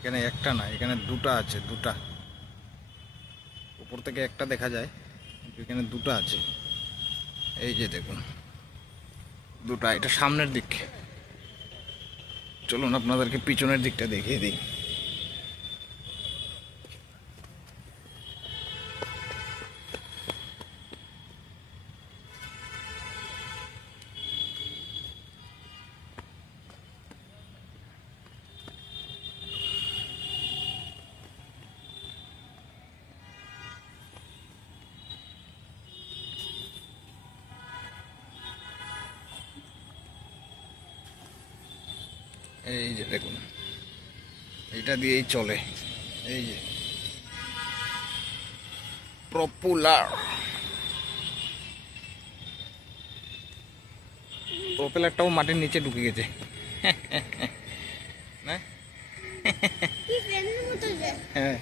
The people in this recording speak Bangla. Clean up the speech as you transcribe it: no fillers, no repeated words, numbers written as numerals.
এখানে একটা না, এখানে দুটা আছে, দুটা। উপর থেকে একটা দেখা যায়, কিন্তু এখানে দুটো আছে। এই যে দেখুন, দুটা। এটা সামনের দিক। চলুন আপনাদেরকে পিছনের দিকটা দেখিয়ে দিই। এই যে দেখুন, এটা দিয়েই চলে। এই যে প্রপুলার, প্রপেলারটাও মাটির নিচে ঢুকে গেছে না। হ্যাঁ,